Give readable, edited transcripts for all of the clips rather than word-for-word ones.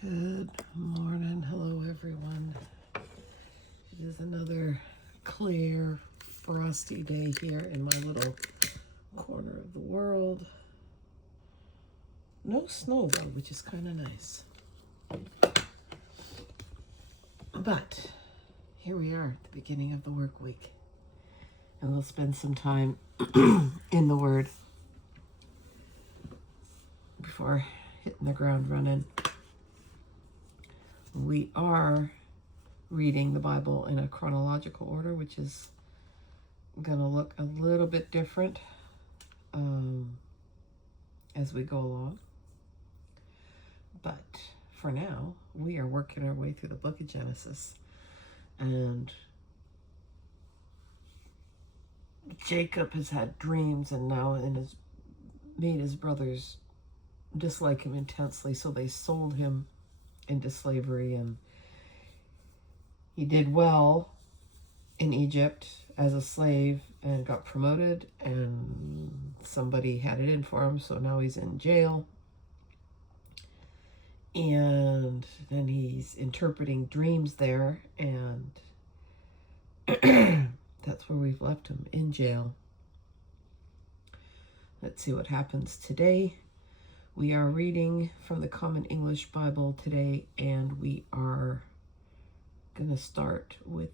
Good morning. Hello, everyone. It is another clear, frosty day here in my little corner of the world. No snow, though, which is kind of nice. But here we are at the beginning of the work week. And we'll spend some time in the Word before hitting the ground running. We are reading the Bible in a chronological order, which is going to look a little bit different as we go along. But for now, we are working our way through the book of Genesis. And Jacob has had dreams and now made his brothers dislike him intensely, so they sold him into slavery, and he did well in Egypt as a slave and got promoted, and somebody had it in for him, so now he's in jail. And then he's interpreting dreams there, and that's where we've left him, in jail. Let's see what happens today. We are reading from the Common English Bible today, and we are going to start with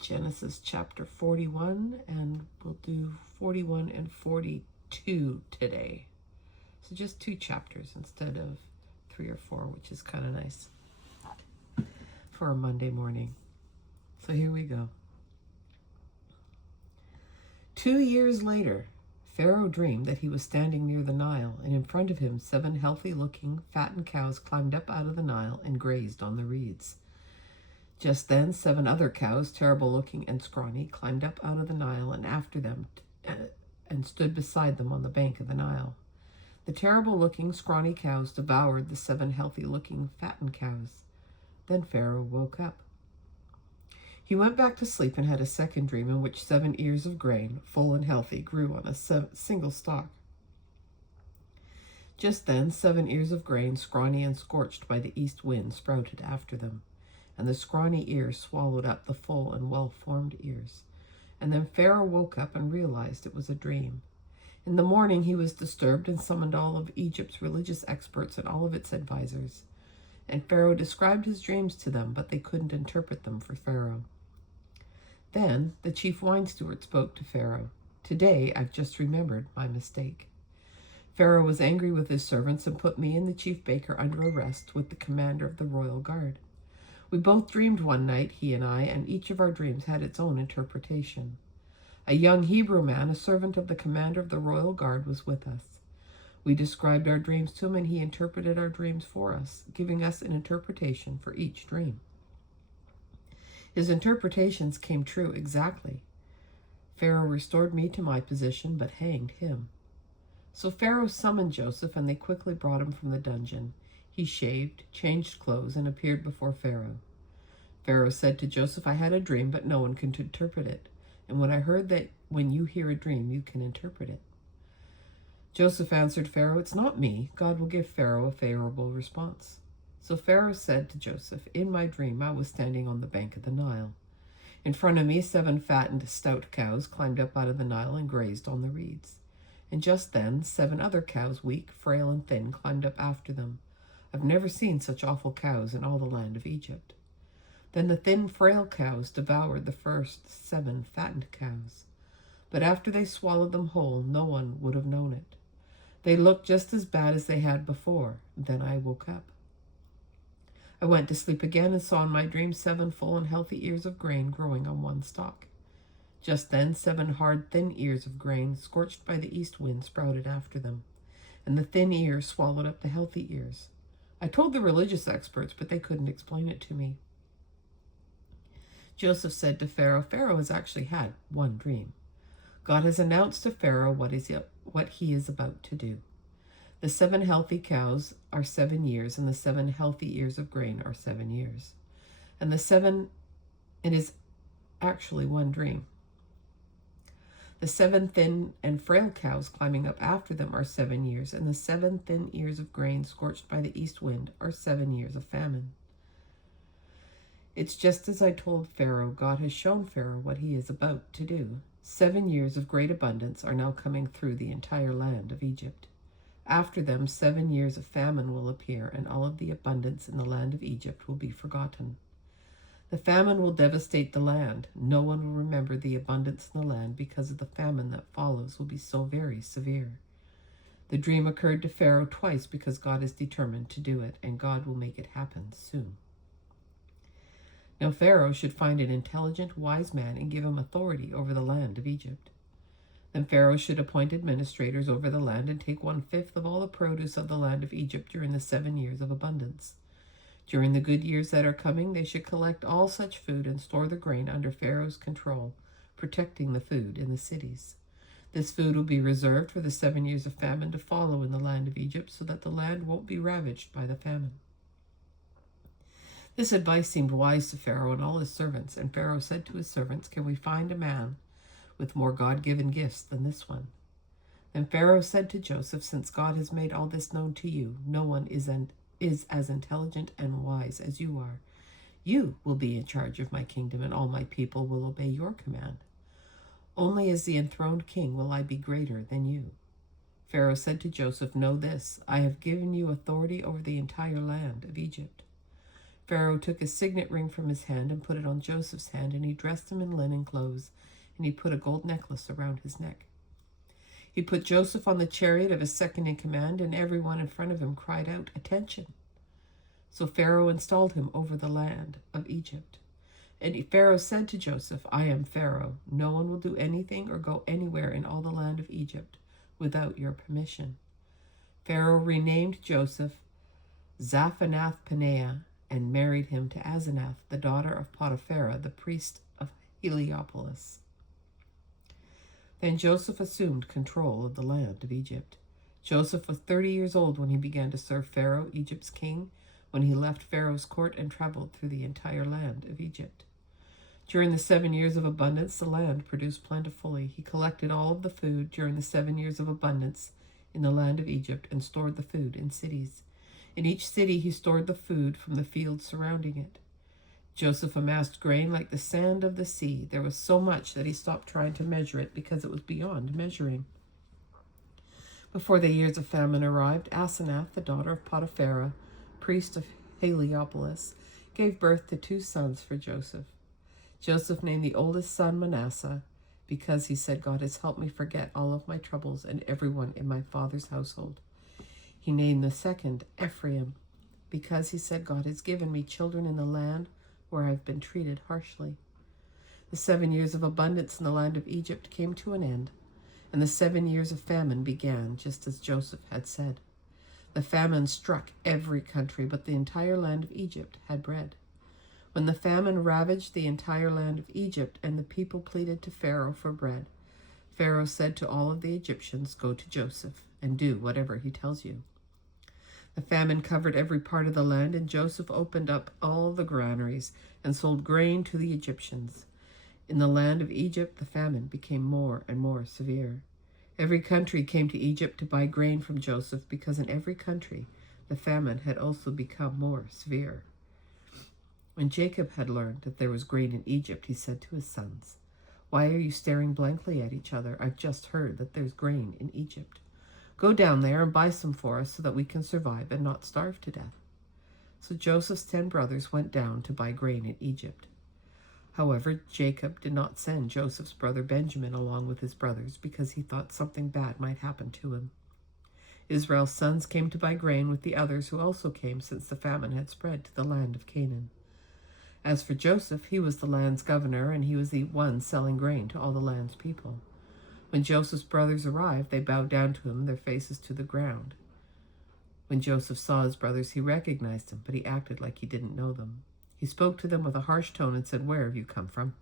Genesis chapter 41, and we'll do 41 and 42 today. So just 2 chapters instead of 3 or 4, which is kind of nice for a Monday morning. So here we go. 2 years later, Pharaoh dreamed that he was standing near the Nile, and in front of him 7 healthy-looking, fattened cows climbed up out of the Nile and grazed on the reeds. Just then 7 other cows, terrible-looking and scrawny, climbed up out of the Nile and after them and stood beside them on the bank of the Nile. The terrible-looking, scrawny cows devoured the 7 healthy-looking, fattened cows. Then Pharaoh woke up. He went back to sleep and had a second dream in which 7 ears of grain, full and healthy, grew on a single stalk. Just then 7 ears of grain, scrawny and scorched by the east wind, sprouted after them, and the scrawny ears swallowed up the full and well-formed ears. And then Pharaoh woke up and realized it was a dream. In the morning he was disturbed and summoned all of Egypt's religious experts and all of its advisors. And Pharaoh described his dreams to them, but they couldn't interpret them for Pharaoh. Then the chief wine steward spoke to Pharaoh. "Today I've just remembered my mistake. Pharaoh was angry with his servants and put me and the chief baker under arrest with the commander of the royal guard. We both dreamed one night, he and I, and each of our dreams had its own interpretation. A young Hebrew man, a servant of the commander of the royal guard, was with us. We described our dreams to him, and he interpreted our dreams for us, giving us an interpretation for each dream. His interpretations came true exactly. Pharaoh restored me to my position, but hanged him. So Pharaoh summoned Joseph, and they quickly brought him from the dungeon. He shaved, changed clothes, and appeared before Pharaoh. Pharaoh said to Joseph, "I had a dream, but no one can interpret it. And when I heard that when you hear a dream, you can interpret it." Joseph answered Pharaoh, "It's not me. God will give Pharaoh a favorable response." So Pharaoh said to Joseph, "In my dream, I was standing on the bank of the Nile. In front of me, 7 fattened, stout cows climbed up out of the Nile and grazed on the reeds. And just then, 7 other cows, weak, frail, and thin, climbed up after them. I've never seen such awful cows in all the land of Egypt. Then the thin, frail cows devoured the first 7 fattened cows. But after they swallowed them whole, no one would have known it. They looked just as bad as they had before. Then I woke up. I went to sleep again and saw in my dream 7 full and healthy ears of grain growing on one stalk. Just then 7 hard, thin ears of grain, scorched by the east wind, sprouted after them, and the thin ears swallowed up the healthy ears. I told the religious experts, but they couldn't explain it to me." Joseph said to Pharaoh, "Pharaoh has actually had one dream. God has announced to Pharaoh what he is about to do. The 7 healthy cows are 7 years, and the 7 healthy ears of grain are 7 years. And it is actually one dream. The 7 thin and frail cows climbing up after them are 7 years, and the 7 thin ears of grain scorched by the east wind are 7 years of famine. It's just as I told Pharaoh. God has shown Pharaoh what he is about to do. 7 years of great abundance are now coming through the entire land of Egypt. After them, 7 years of famine will appear, and all of the abundance in the land of Egypt will be forgotten. The famine will devastate the land. No one will remember the abundance in the land because of the famine that follows will be so very severe. The dream occurred to Pharaoh twice because God is determined to do it, and God will make it happen soon. Now Pharaoh should find an intelligent, wise man and give him authority over the land of Egypt. Then Pharaoh should appoint administrators over the land and take 1/5 of all the produce of the land of Egypt during the 7 years of abundance. During the good years that are coming, they should collect all such food and store the grain under Pharaoh's control, protecting the food in the cities. This food will be reserved for the 7 years of famine to follow in the land of Egypt, so that the land won't be ravaged by the famine. This advice seemed wise to Pharaoh and all his servants, and Pharaoh said to his servants, "Can we find a man with more God-given gifts than this one?" Then Pharaoh said to Joseph, "Since God has made all this known to you, no one is as intelligent and wise as you are. You will be in charge of my kingdom, and all my people will obey your command. Only as the enthroned king will I be greater than you." Pharaoh said to Joseph, "Know this, I have given you authority over the entire land of Egypt." Pharaoh took his signet ring from his hand and put it on Joseph's hand, and he dressed him in linen clothes, and he put a gold necklace around his neck. He put Joseph on the chariot of his second in command, and everyone in front of him cried out, "Attention!" So Pharaoh installed him over the land of Egypt. And Pharaoh said to Joseph, "I am Pharaoh. No one will do anything or go anywhere in all the land of Egypt without your permission." Pharaoh renamed Joseph Zaphanath-Paneah and married him to Asenath, the daughter of Potiphera, the priest of Heliopolis. Then Joseph assumed control of the land of Egypt. Joseph was 30 years old when he began to serve Pharaoh, Egypt's king, when he left Pharaoh's court and traveled through the entire land of Egypt. During the 7 years of abundance, the land produced plentifully. He collected all of the food during the 7 years of abundance in the land of Egypt and stored the food in cities. In each city he stored the food from the fields surrounding it. Joseph amassed grain like the sand of the sea. There was so much that he stopped trying to measure it because it was beyond measuring. Before the years of famine arrived, Asenath, the daughter of Potiphera, priest of Heliopolis, gave birth to 2 sons for Joseph. Joseph named the oldest son Manasseh because he said, "God has helped me forget all of my troubles and everyone in my father's household." He named the second Ephraim because he said, "God has given me children in the land where I've been treated harshly." The 7 years of abundance in the land of Egypt came to an end, and the 7 years of famine began, just as Joseph had said. The famine struck every country, but the entire land of Egypt had bread. When the famine ravaged the entire land of Egypt and the people pleaded to Pharaoh for bread, Pharaoh said to all of the Egyptians, "Go to Joseph and do whatever he tells you." The famine covered every part of the land, and Joseph opened up all the granaries and sold grain to the Egyptians. In the land of Egypt, the famine became more and more severe. Every country came to Egypt to buy grain from Joseph because in every country the famine had also become more severe. When Jacob had learned that there was grain in Egypt, he said to his sons, "Why are you staring blankly at each other? I've just heard that there's grain in Egypt. Go down there and buy some for us so that we can survive and not starve to death." So Joseph's 10 brothers went down to buy grain in Egypt. However, Jacob did not send Joseph's brother Benjamin along with his brothers because he thought something bad might happen to him. Israel's sons came to buy grain with the others who also came since the famine had spread to the land of Canaan. As for Joseph, he was the land's governor, and he was the one selling grain to all the land's people. When Joseph's brothers arrived, they bowed down to him, their faces to the ground. When Joseph saw his brothers, he recognized them, but he acted like he didn't know them. He spoke to them with a harsh tone and said, "Where have you come from?"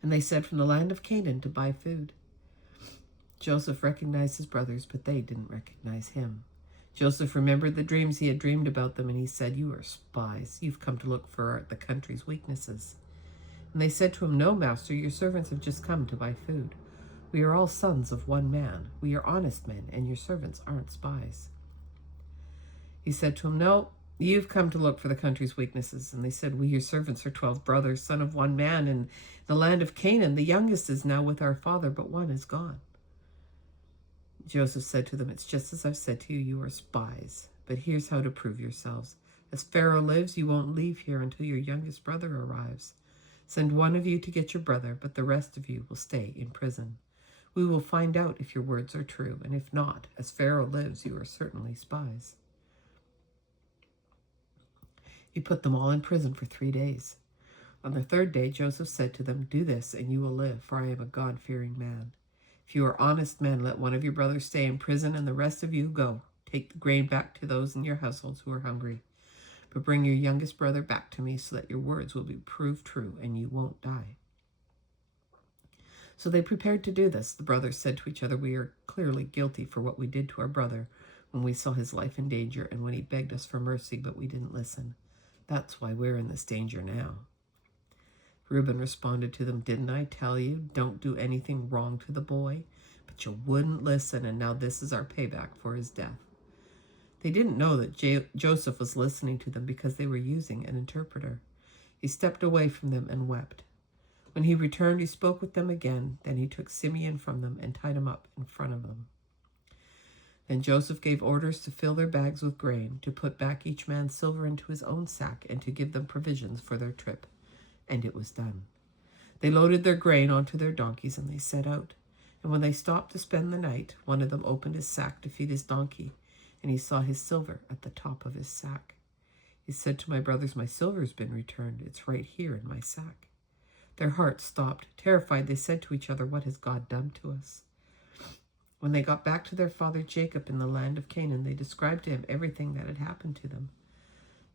And they said, "From the land of Canaan to buy food." Joseph recognized his brothers, but they didn't recognize him. Joseph remembered the dreams he had dreamed about them, and he said, "You are spies. You've come to look for the country's weaknesses." And they said to him, "No, master, your servants have just come to buy food. We are all sons of one man. We are honest men, and your servants aren't spies." He said to him, "No, you've come to look for the country's weaknesses." And they said, "We, your servants, are 12 brothers, son of one man, in the land of Canaan. The youngest is now with our father, but one is gone." Joseph said to them, "It's just as I've said to you, you are spies. But here's how to prove yourselves. As Pharaoh lives, you won't leave here until your youngest brother arrives. Send one of you to get your brother, but the rest of you will stay in prison. We will find out if your words are true, and if not, as Pharaoh lives, you are certainly spies." He put them all in prison for 3 days. On the 3rd day, Joseph said to them, "Do this, and you will live, for I am a God-fearing man. If you are honest men, let one of your brothers stay in prison, and the rest of you go. Take the grain back to those in your households who are hungry. But bring your youngest brother back to me so that your words will be proved true and you won't die." So they prepared to do this. The brothers said to each other, "We are clearly guilty for what we did to our brother when we saw his life in danger and when he begged us for mercy, but we didn't listen. That's why we're in this danger now." Reuben responded to them, "Didn't I tell you, don't do anything wrong to the boy? But you wouldn't listen, and now this is our payback for his death." They didn't know that Joseph was listening to them because they were using an interpreter. He stepped away from them and wept. When he returned, he spoke with them again. Then he took Simeon from them and tied him up in front of them. Then Joseph gave orders to fill their bags with grain, to put back each man's silver into his own sack, and to give them provisions for their trip. And it was done. They loaded their grain onto their donkeys and they set out. And when they stopped to spend the night, one of them opened his sack to feed his donkey, and he saw his silver at the top of his sack. He said to my brothers, "My silver's been returned. It's right here in my sack." Their hearts stopped. Terrified, they said to each other, "What has God done to us?" When they got back to their father Jacob in the land of Canaan, they described to him everything that had happened to them.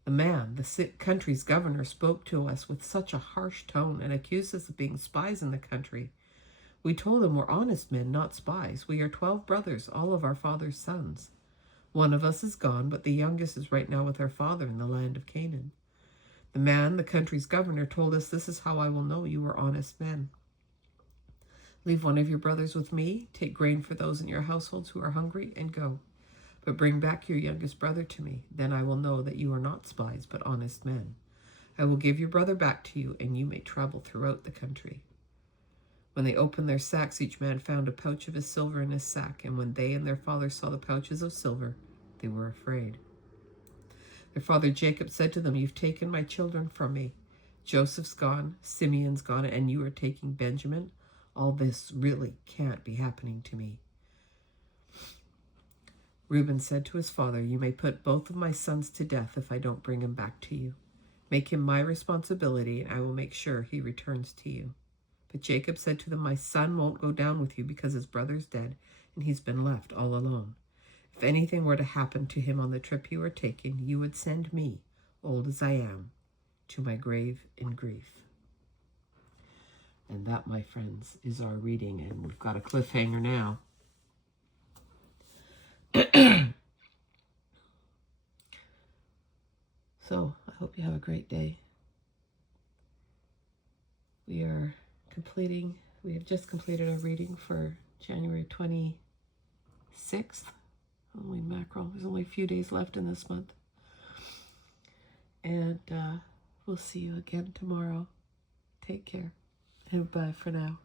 "The man, the country's governor, spoke to us with such a harsh tone and accused us of being spies in the country. We told him we're honest men, not spies. We are 12 brothers, all of our father's sons. One of us is gone, but the youngest is right now with our father in the land of Canaan. The man, the country's governor, told us, 'This is how I will know you are honest men. Leave one of your brothers with me, take grain for those in your households who are hungry, and go. But bring back your youngest brother to me. Then I will know that you are not spies, but honest men. I will give your brother back to you, and you may travel throughout the country.' When they opened their sacks, each man found a pouch of his silver in his sack, and when they and their father saw the pouches of silver, they were afraid. Their father Jacob said to them, 'You've taken my children from me. Joseph's gone, Simeon's gone, and you are taking Benjamin. All this really can't be happening to me.' Reuben said to his father, 'You may put both of my sons to death if I don't bring him back to you. Make him my responsibility, and I will make sure he returns to you.' But Jacob said to them, 'My son won't go down with you because his brother's dead, and he's been left all alone. If anything were to happen to him on the trip you are taking, you would send me, old as I am, to my grave in grief.'" And that, my friends, is our reading, and we've got a cliffhanger now. So, I hope you have a great day. We have just completed our reading for January 26th. Holy mackerel, there's only a few days left in this month. And we'll see you again tomorrow. Take care, and bye for now.